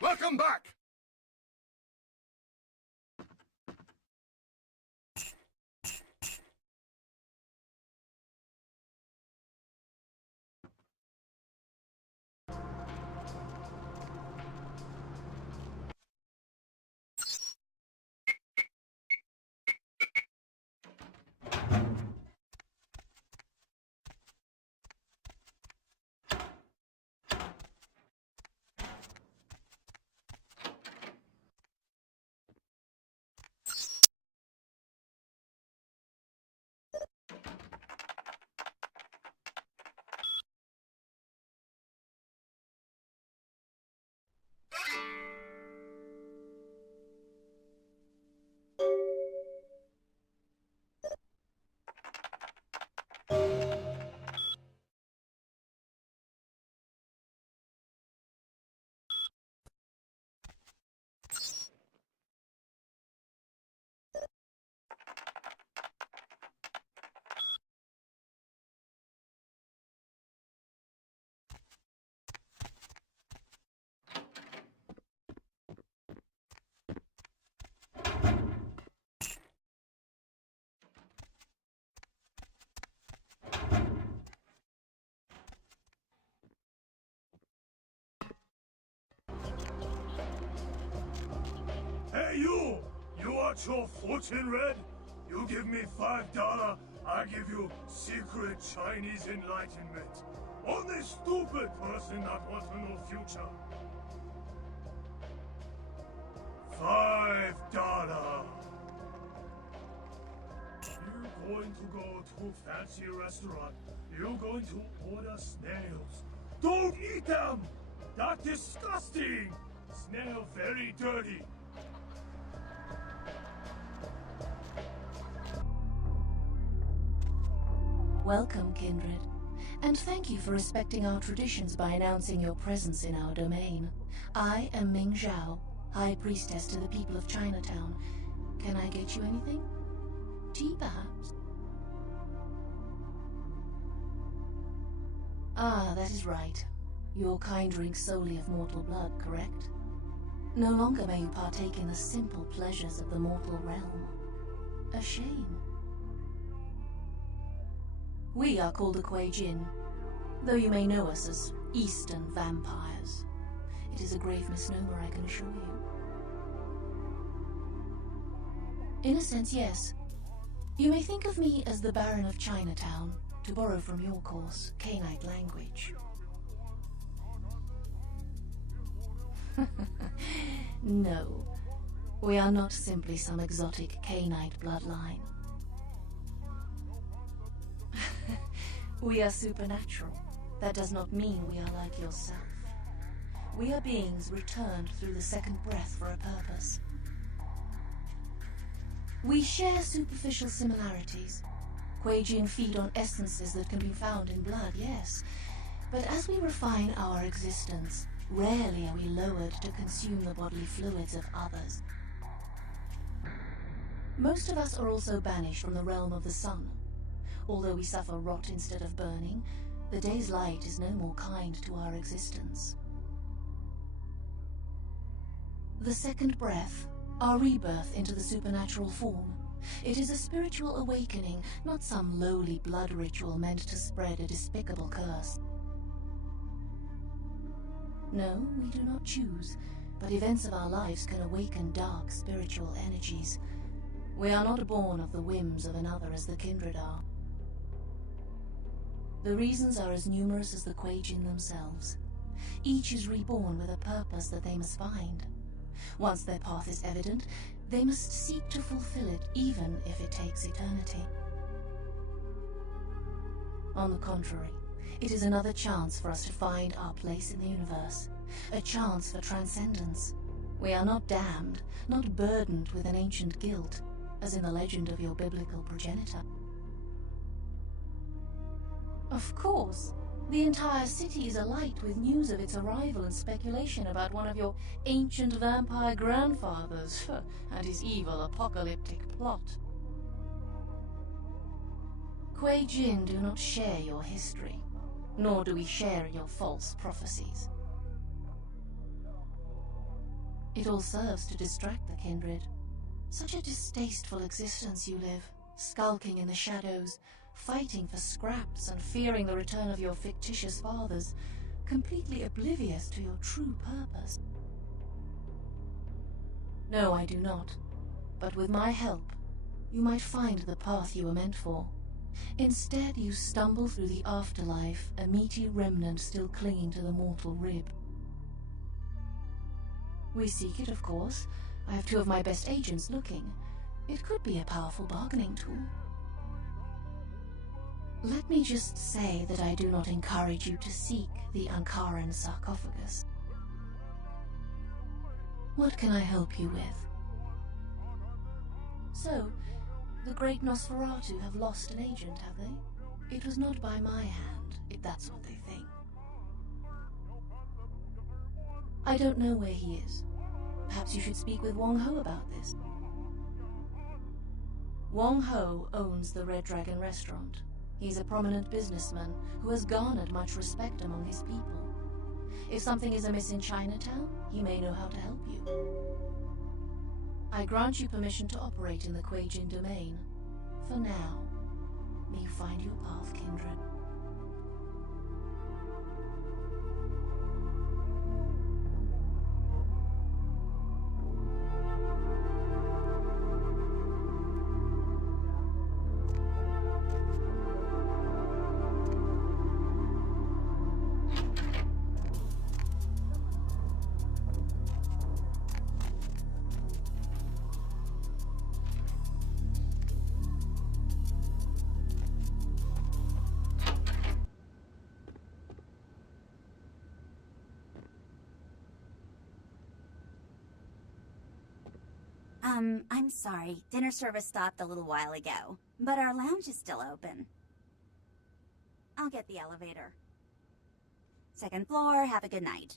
Welcome back! Hey you! You want your fortune read? You give me $5, I give you secret Chinese enlightenment. Only stupid person that want to know future. $5. You going to go to fancy restaurant. You going to order snails. Don't eat them! That's disgusting! Snail very dirty. Welcome, kindred, and thank you for respecting our traditions by announcing your presence in our domain. I am Ming Zhao, High Priestess to the people of Chinatown. Can I get you anything? Tea, perhaps? Ah, that is right. Your kind drinks solely of mortal blood, correct? No longer may you partake in the simple pleasures of the mortal realm. A shame. We are called the Kuei Jin, though you may know us as Eastern vampires. It is a grave misnomer, I can assure you. In a sense, yes. You may think of me as the Baron of Chinatown, to borrow from your course, Cainite language. No, we are not simply some exotic Cainite bloodline. We are supernatural. That does not mean we are like yourself. We are beings returned through the second breath for a purpose. We share superficial similarities. Kuei Jin feed on essences that can be found in blood, yes. But as we refine our existence, rarely are we lowered to consume the bodily fluids of others. Most of us are also banished from the realm of the sun. Although we suffer rot instead of burning, the day's light is no more kind to our existence. The second breath, our rebirth into the supernatural form. It is a spiritual awakening, not some lowly blood ritual meant to spread a despicable curse. No, we do not choose, but events of our lives can awaken dark spiritual energies. We are not born of the whims of another as the kindred are. The reasons are as numerous as the Kuei Jin themselves. Each is reborn with a purpose that they must find. Once their path is evident, they must seek to fulfill it, even if it takes eternity. On the contrary, it is another chance for us to find our place in the universe, a chance for transcendence. We are not damned, not burdened with an ancient guilt, as in the legend of your biblical progenitor. Of course, the entire city is alight with news of its arrival and speculation about one of your ancient vampire grandfathers and his evil apocalyptic plot. Kuei Jin do not share your history, nor do we share in your false prophecies. It all serves to distract the kindred. Such a distasteful existence you live, skulking in the shadows, fighting for scraps and fearing the return of your fictitious fathers, completely oblivious to your true purpose. No, I do not. But with my help, you might find the path you were meant for. Instead, you stumble through the afterlife, a meaty remnant still clinging to the mortal rib. We seek it, of course. I have 2 of my best agents looking. It could be a powerful bargaining tool. Let me just say that I do not encourage you to seek the Ankaran sarcophagus. What can I help you with? So, the great Nosferatu have lost an agent, have they? It was not by my hand, if that's what they think. I don't know where he is. Perhaps you should speak with Wong Ho about this. Wong Ho owns the Red Dragon restaurant. He's a prominent businessman who has garnered much respect among his people. If something is amiss in Chinatown, he may know how to help you. I grant you permission to operate in the Kuei-Jin domain. For now, may you find your path, kindred. I'm sorry. Dinner service stopped a little while ago, but our lounge is still open. I'll get the elevator. 2nd floor, have a good night.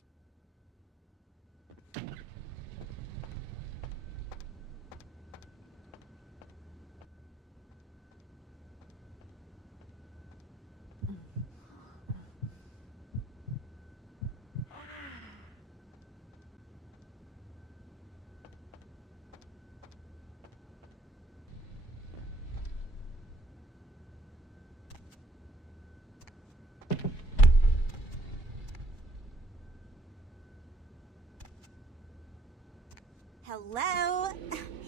Hello?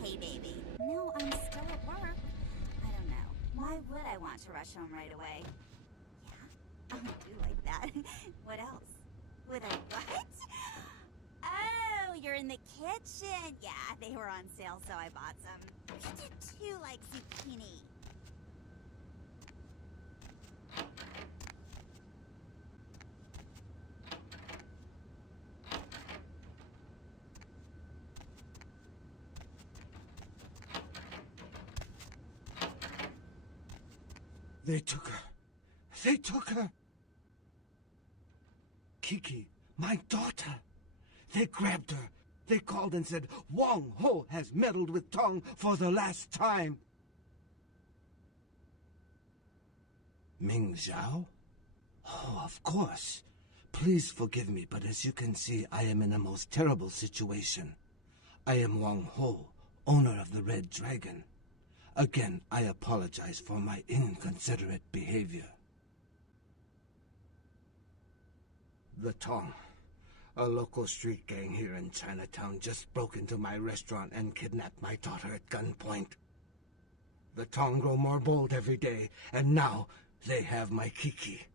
Hey, baby. No, I'm still at work. I don't know. Why would I want to rush home right away? Yeah, I do like that. What else? With a what? Oh, you're in the kitchen. Yeah, they were on sale, so I bought some. You too like zucchini. They took her. They took her. Kiki, my daughter. They grabbed her. They called and said, Wong Ho has meddled with Tong for the last time. Ming Zhao? Oh, of course. Please forgive me, but as you can see, I am in a most terrible situation. I am Wong Ho, owner of the Red Dragon. Again, I apologize for my inconsiderate behavior. The Tong, a local street gang here in Chinatown, just broke into my restaurant and kidnapped my daughter at gunpoint. The Tong grow more bold every day, and now they have my Kiki.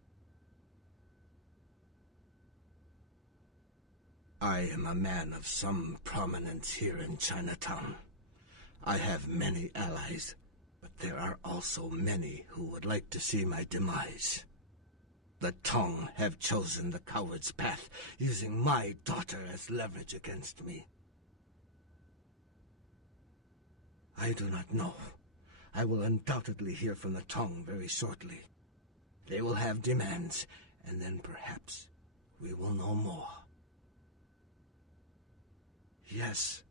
I am a man of some prominence here in Chinatown. I have many allies, but there are also many who would like to see my demise. The Tong have chosen the coward's path, using my daughter as leverage against me. I do not know. I will undoubtedly hear from the Tong very shortly. They will have demands, and then perhaps we will know more. Yes,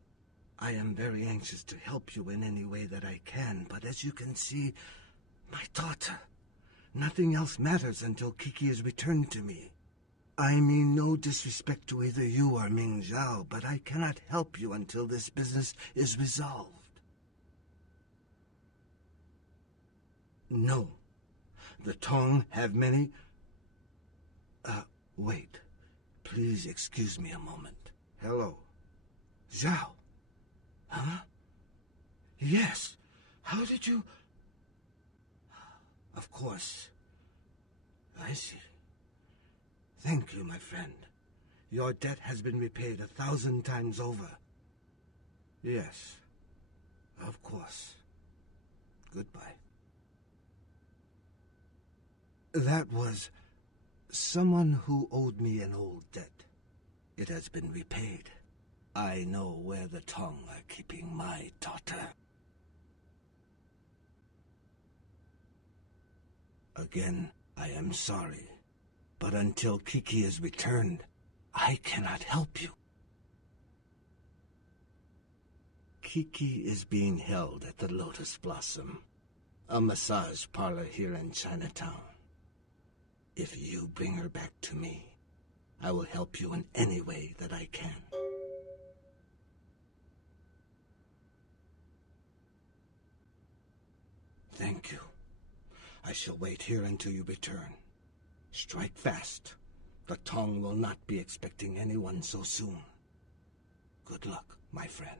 I am very anxious to help you in any way that I can, but as you can see, my daughter, nothing else matters until Kiki is returned to me. I mean no disrespect to either you or Ming Zhao, but I cannot help you until this business is resolved. No. The Tong have many... wait. Please excuse me a moment. Hello. Zhao. Huh? Yes. How did you... Of course. I see. Thank you, my friend. Your debt has been repaid 1,000 times over. Yes. Of course. Goodbye. That was someone who owed me an old debt. It has been repaid. I know where the Tong are keeping my daughter. Again, I am sorry, but until Kiki is returned, I cannot help you. Kiki is being held at the Lotus Blossom, a massage parlor here in Chinatown. If you bring her back to me, I will help you in any way that I can. Thank you. I shall wait here until you return. Strike fast. The Tong will not be expecting anyone so soon. Good luck, my friend.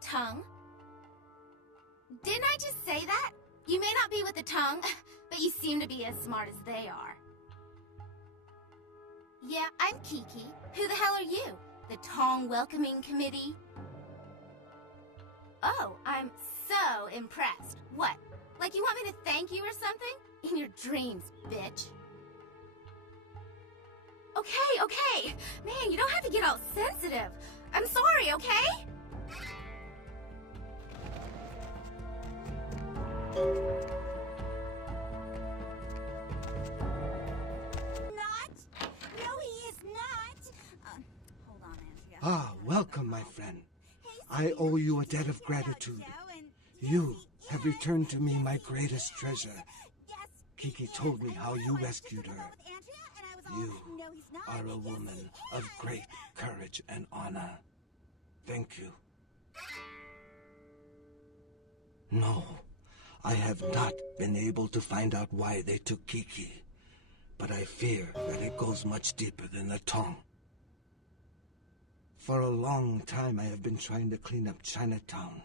Tongue? Didn't I just say that? You may not be with the Tongue, but you seem to be as smart as they are. Yeah, I'm Kiki. Who the hell are you? The Tong Welcoming Committee? Oh, I'm so impressed. What? Like you want me to thank you or something? In your dreams, bitch. Okay. Man, you don't have to get all sensitive. I'm sorry, okay? Welcome, my friend. I owe you a debt of gratitude. You have returned to me my greatest treasure. Kiki told me how you rescued her. You are a woman of great courage and honor. Thank you. No, I have not been able to find out why they took Kiki, but I fear that it goes much deeper than the Tong. For a long time I have been trying to clean up Chinatown.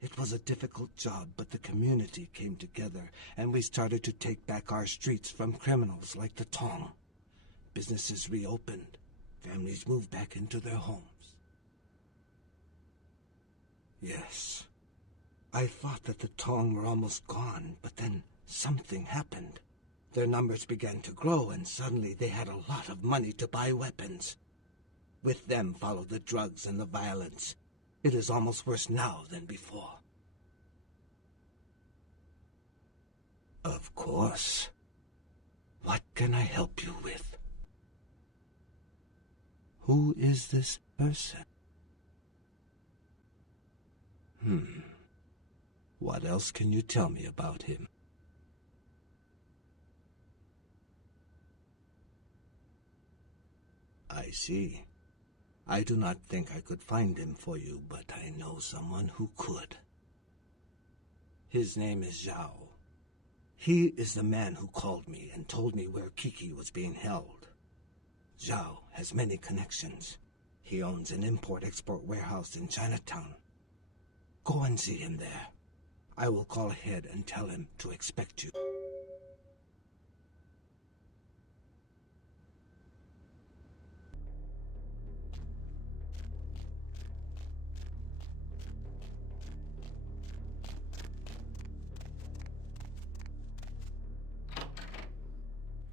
It was a difficult job, but the community came together, and we started to take back our streets from criminals like the Tong. Businesses reopened. Families moved back into their homes. Yes. I thought that the Tong were almost gone, but then something happened. Their numbers began to grow, and suddenly they had a lot of money to buy weapons. With them followed the drugs and the violence. It is almost worse now than before. Of course. What can I help you with? Who is this person? What else can you tell me about him? I see. I do not think I could find him for you, but I know someone who could. His name is Zhao. He is the man who called me and told me where Kiki was being held. Zhao has many connections. He owns an import-export warehouse in Chinatown. Go and see him there. I will call ahead and tell him to expect you.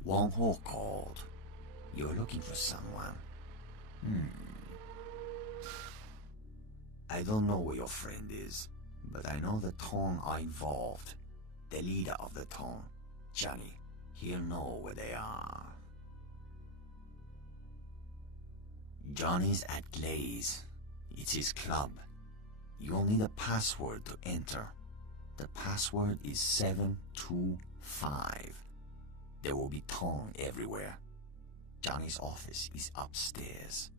Wang Ho called. You're looking for someone. I don't know where your friend is, but I know the Tong are involved. The leader of the Tong, Johnny, he'll know where they are. Johnny's at Glaze. It's his club. You'll need a password to enter. The password is 725. There will be Tong everywhere. Johnny's office is upstairs.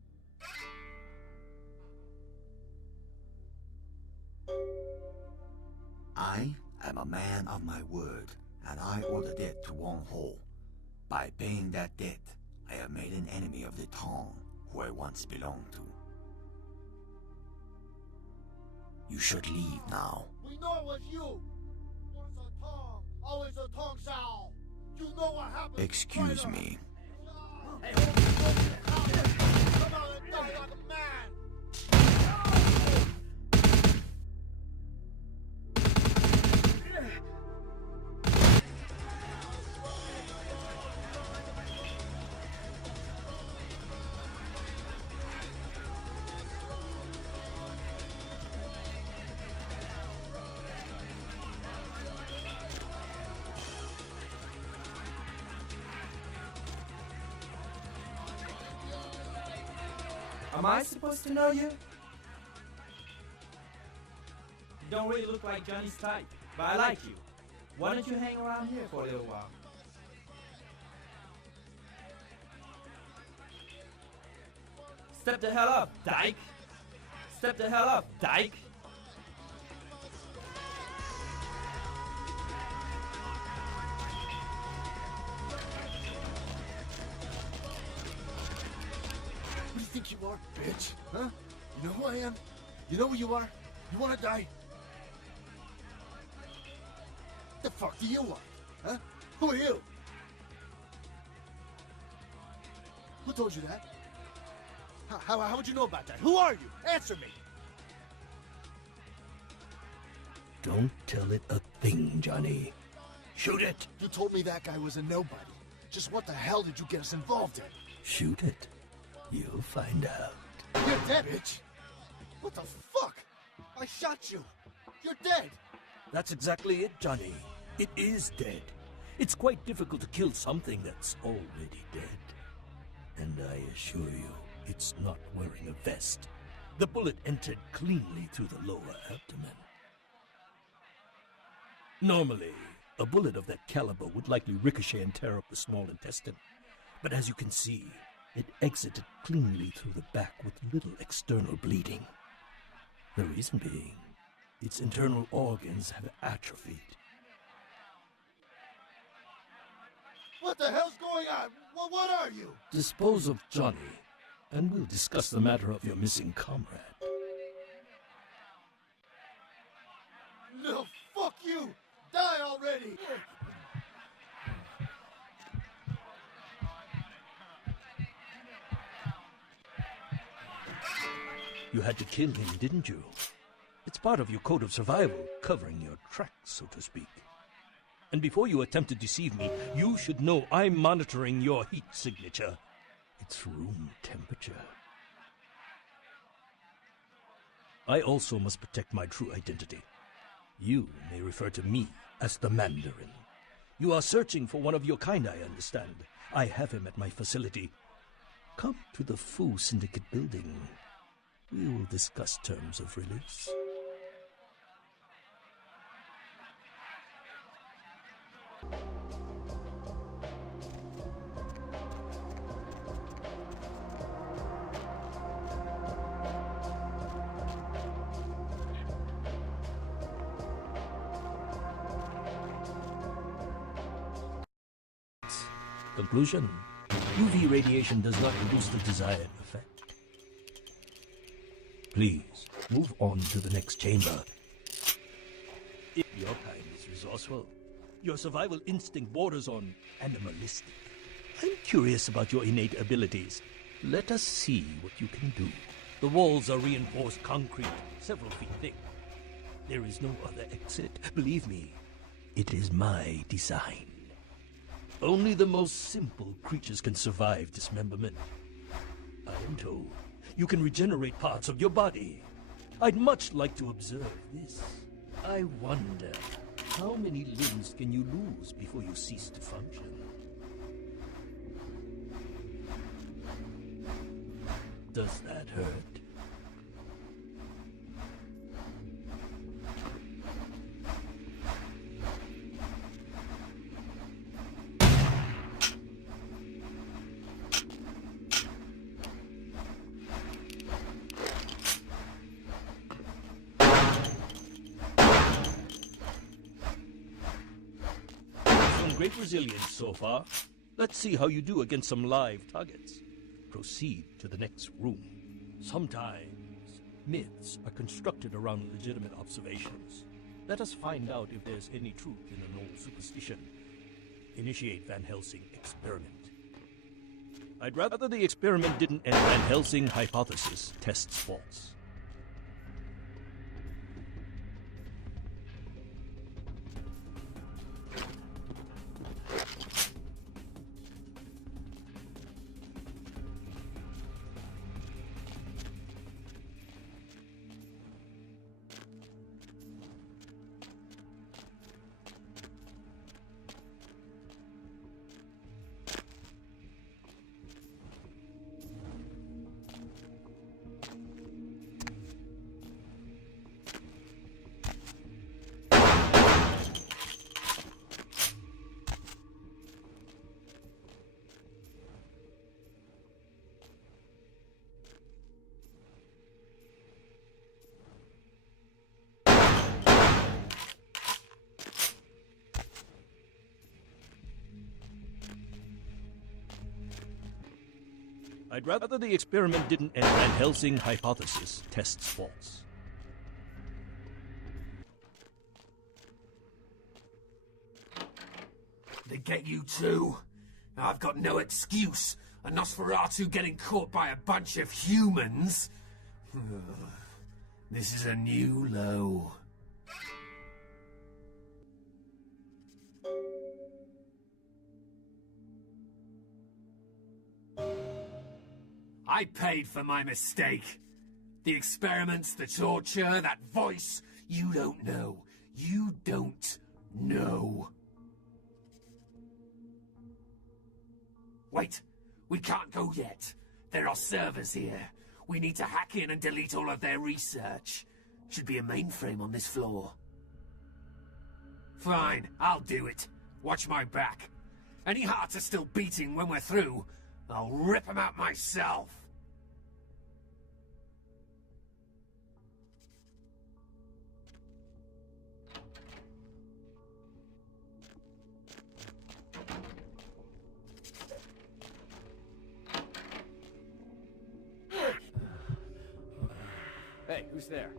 I am a man of my word, and I owe the debt to Wang Ho. By paying that debt, I have made an enemy of the Tong, who I once belonged to. You should leave now. We know it was you! Once a Tong, always a Tong Sao! You know what happened! Excuse me. Hey, come out and die like a man! Am I supposed to know you? You don't really look like Johnny's type, but I like you. Why don't you hang around here for a little while? Step the hell up, dyke! Step the hell up, dyke! Who do you think you are, bitch? Huh? You know who I am? You know who you are? You wanna die? The fuck do you want? Huh? Who are you? Who told you that? How would you know about that? Who are you? Answer me! Don't tell it a thing, Johnny. Shoot it! You told me that guy was a nobody. Just what the hell did you get us involved in? Shoot it. You'll find out. You're dead, bitch! What the fuck? I shot you! You're dead! That's exactly it, Johnny. It is dead. It's quite difficult to kill something that's already dead. And I assure you, it's not wearing a vest. The bullet entered cleanly through the lower abdomen. Normally, a bullet of that caliber would likely ricochet and tear up the small intestine. But as you can see, it exited cleanly through the back with little external bleeding. The reason being, its internal organs have atrophied. What the hell's going on? What are you? Dispose of Johnny, and we'll discuss the matter of your missing comrade. No, fuck you! Die already! You had to kill him, didn't you? It's part of your code of survival, covering your tracks, so to speak. And before you attempt to deceive me, you should know I'm monitoring your heat signature. It's room temperature. I also must protect my true identity. You may refer to me as the Mandarin. You are searching for one of your kind, I understand. I have him at my facility. Come to the Fu Syndicate building. We will discuss terms of release. Conclusion: UV radiation does not produce the desired effect. Please, move on to the next chamber. If your kind is resourceful, your survival instinct borders on animalistic. I'm curious about your innate abilities. Let us see what you can do. The walls are reinforced concrete, several feet thick. There is no other exit. Believe me, it is my design. Only the most simple creatures can survive dismemberment. I am told you can regenerate parts of your body. I'd much like to observe this. I wonder, how many limbs can you lose before you cease to function? Does that hurt? Great resilience so far. Let's see how you do against some live targets. Proceed to the next room. Sometimes myths are constructed around legitimate observations. Let us find out if there's any truth in an old superstition. Initiate Van Helsing experiment. I'd rather the experiment didn't end. Van Helsing hypothesis tests false. I'd rather the experiment didn't end. Van Helsing hypothesis tests false. They get you too? I've got no excuse. A Nosferatu getting caught by a bunch of humans? This is a new low. I paid for my mistake. The experiments, the torture, that voice. You don't know. You don't know. Wait, we can't go yet. There are servers here. We need to hack in and delete all of their research. Should be a mainframe on this floor. Fine, I'll do it. Watch my back. Any hearts are still beating when we're through, I'll rip them out myself. Hey, who's there?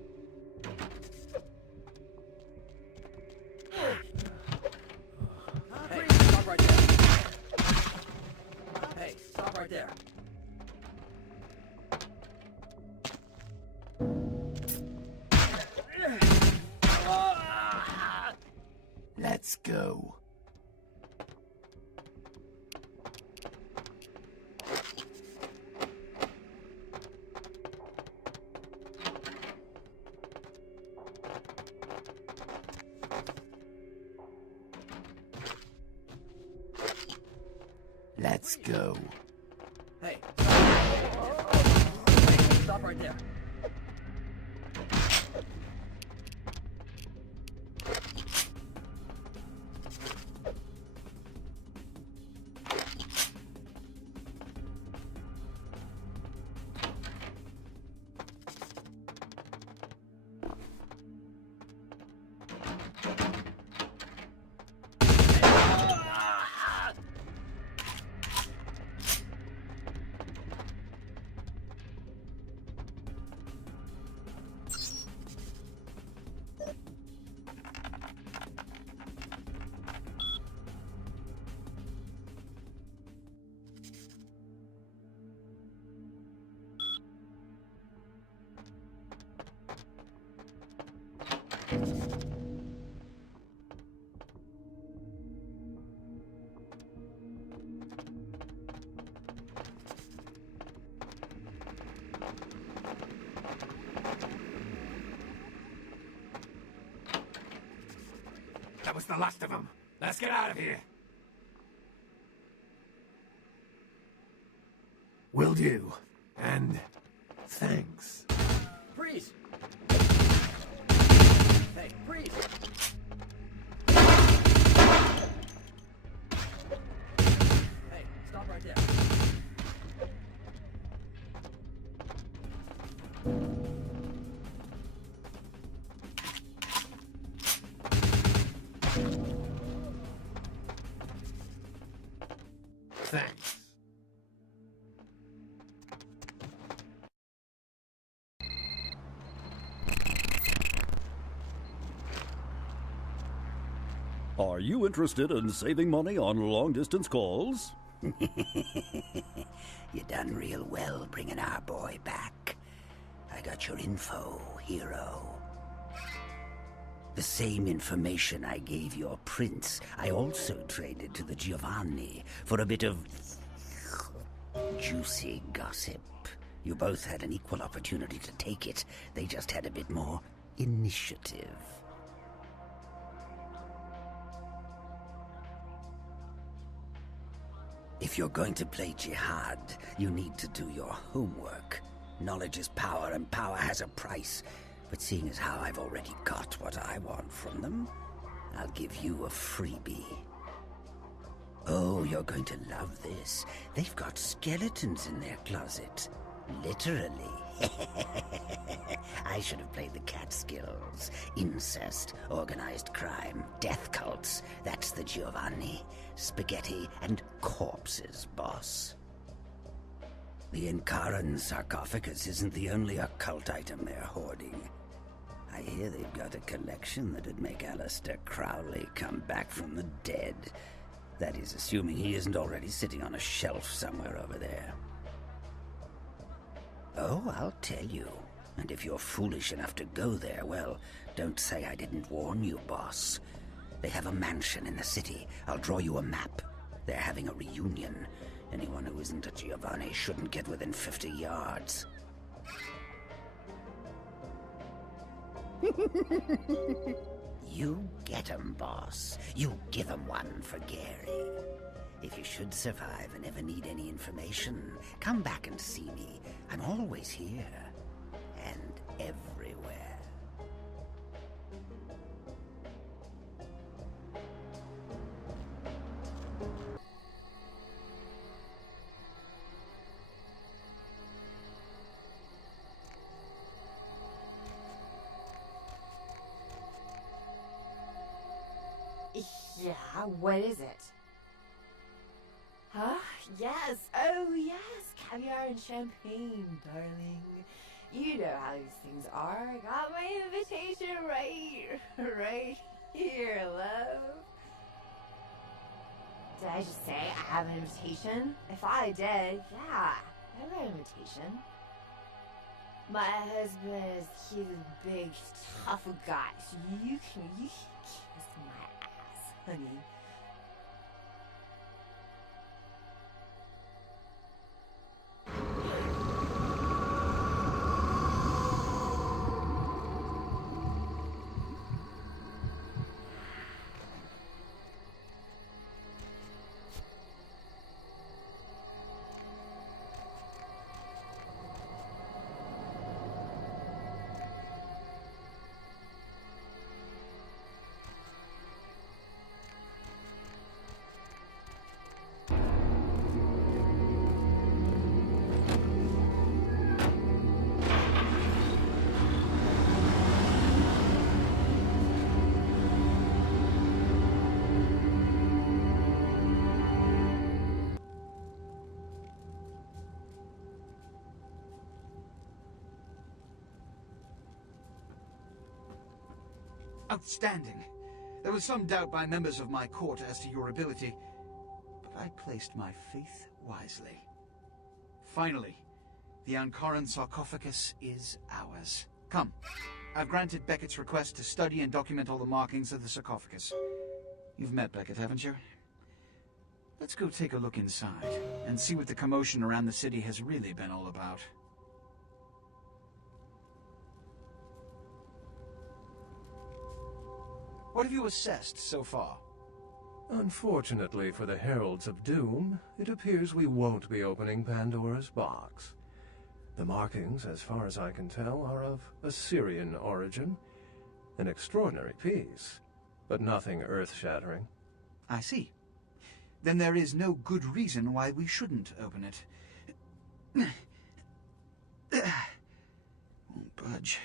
Hey, stop right there. Hey, stop right there. Let's go. Let's go. Hey, stop right there. That was the last of them. Let's get out of here. Will do. And thanks. Freeze! Hey, freeze! Hey, stop right there. Thanks. Are you interested in saving money on long-distance calls? You done real well bringing our boy back. I got your info, hero. The same information I gave your prince, I also traded to the Giovanni for a bit of juicy gossip. You both had an equal opportunity to take it. They just had a bit more initiative. If you're going to play jihad, you need to do your homework. Knowledge is power, and power has a price. But seeing as how I've already got what I want from them, I'll give you a freebie. Oh, you're going to love this. They've got skeletons in their closet. Literally. I should have played the Catskills. Incest, organized crime, death cults. That's the Giovanni. Spaghetti and corpses, boss. The Inkaran sarcophagus isn't the only occult item they're hoarding. I hear they've got a collection that'd make Aleister Crowley come back from the dead. That is, assuming he isn't already sitting on a shelf somewhere over there. Oh, I'll tell you. And if you're foolish enough to go there, well, don't say I didn't warn you, boss. They have a mansion in the city. I'll draw you a map. They're having a reunion. Anyone who isn't a Giovanni shouldn't get within 50 yards. You get 'em, boss. You give 'em one for Gary. If you should survive and ever need any information, come back and see me. I'm always here. And everywhere. Yeah, what is it? Huh? Yes, oh yes, caviar and champagne, darling. You know how these things are. I got my invitation right here, love. Did I just say I have an invitation? If I did, yeah, I got an invitation. My husband he's a big, tough guy, so you can kiss my ass, honey. Outstanding. There was some doubt by members of my court as to your ability, but I placed my faith wisely. Finally, the Ankaran sarcophagus is ours. Come, I've granted Beckett's request to study and document all the markings of the sarcophagus. You've met Beckett, haven't you? Let's go take a look inside and see what the commotion around the city has really been all about. What have you assessed so far? Unfortunately for the Heralds of Doom, it appears we won't be opening Pandora's box. The markings, as far as I can tell, are of Assyrian origin. An extraordinary piece, but nothing earth-shattering. I see. Then there is no good reason why we shouldn't open it. Won't budge.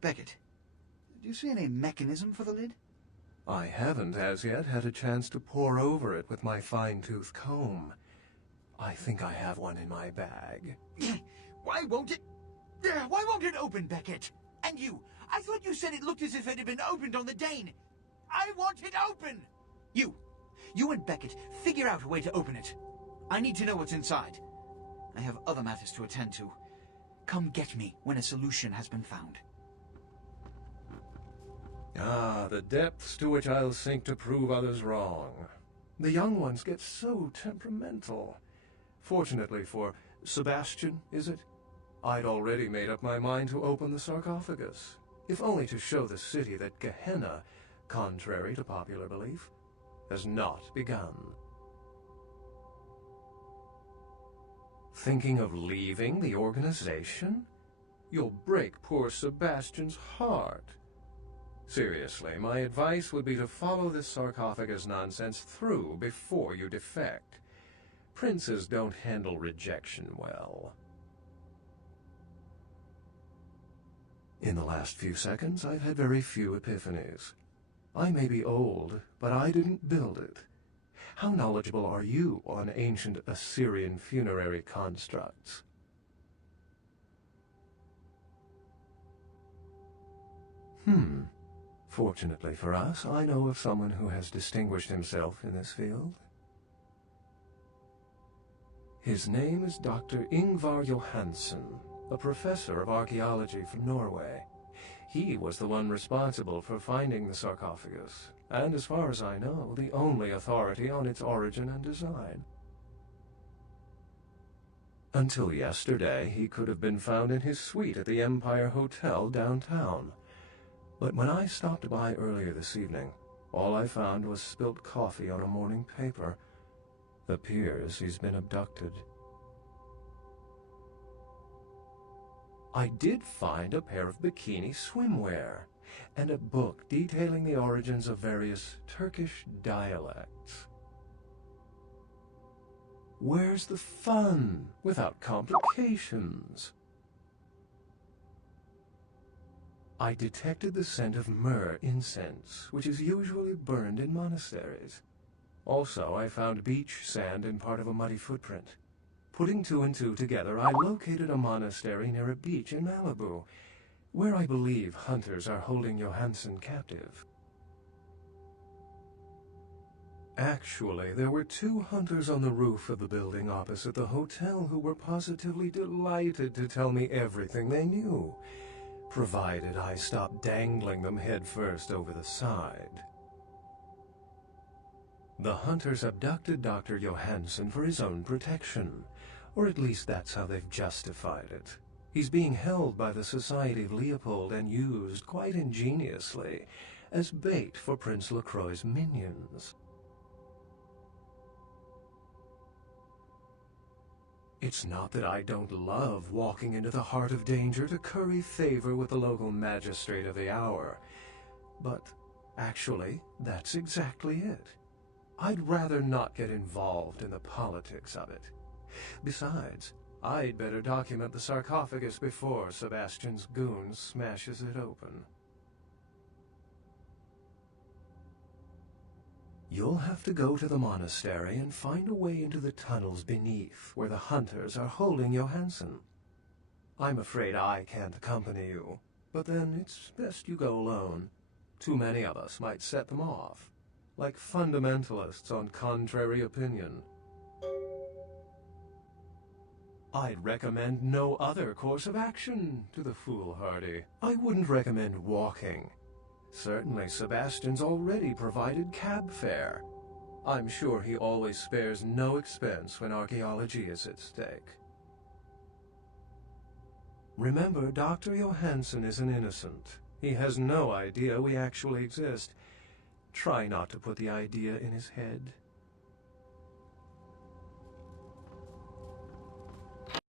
Beckett, do you see any mechanism for the lid? I haven't as yet had a chance to pore over it with my fine-tooth comb. I think I have one in my bag. Why won't it open, Beckett? And you, I thought you said it looked as if it had been opened on the Dane. I want it open! You and Beckett, figure out a way to open it. I need to know what's inside. I have other matters to attend to. Come get me when a solution has been found. Ah, the depths to which I'll sink to prove others wrong. The young ones get so temperamental. Fortunately for Sebastian, is it? I'd already made up my mind to open the sarcophagus, if only to show the city that Gehenna, contrary to popular belief, has not begun. Thinking of leaving the organization? You'll break poor Sebastian's heart. Seriously, my advice would be to follow this sarcophagus nonsense through before you defect. Princes don't handle rejection well. In the last few seconds, I've had very few epiphanies. I may be old, but I didn't build it. How knowledgeable are you on ancient Assyrian funerary constructs? Fortunately for us, I know of someone who has distinguished himself in this field. His name is Dr. Ingvar Johansen, a professor of archaeology from Norway. He was the one responsible for finding the sarcophagus, and as far as I know, the only authority on its origin and design. Until yesterday, he could have been found in his suite at the Empire Hotel downtown. But when I stopped by earlier this evening, all I found was spilt coffee on a morning paper. Appears he's been abducted. I did find a pair of bikini swimwear, and a book detailing the origins of various Turkish dialects. Where's the fun without complications? I detected the scent of myrrh incense, which is usually burned in monasteries. Also, I found beach sand in part of a muddy footprint. Putting two and two together, I located a monastery near a beach in Malibu, where I believe hunters are holding Johansen captive. Actually, there were 2 hunters on the roof of the building opposite the hotel who were positively delighted to tell me everything they knew, provided I stopped dangling them headfirst over the side. The hunters abducted Dr. Johansen for his own protection, or at least that's how they've justified it. He's being held by the Society of Leopold and used, quite ingeniously, as bait for Prince LaCroix's minions. It's not that I don't love walking into the heart of danger to curry favor with the local magistrate of the hour, but actually, that's exactly it. I'd rather not get involved in the politics of it. Besides, I'd better document the sarcophagus before Sebastian's goon smashes it open. You'll have to go to the monastery and find a way into the tunnels beneath where the hunters are holding Johansen. I'm afraid I can't accompany you, but then it's best you go alone. Too many of us might set them off, like fundamentalists on contrary opinion. I'd recommend no other course of action to the foolhardy. I wouldn't recommend walking. Certainly Sebastian's already provided cab fare. I'm sure he always spares no expense when archaeology is at stake. Remember, Dr. Johansen is an innocent. He has no idea we actually exist. Try not to put the idea in his head.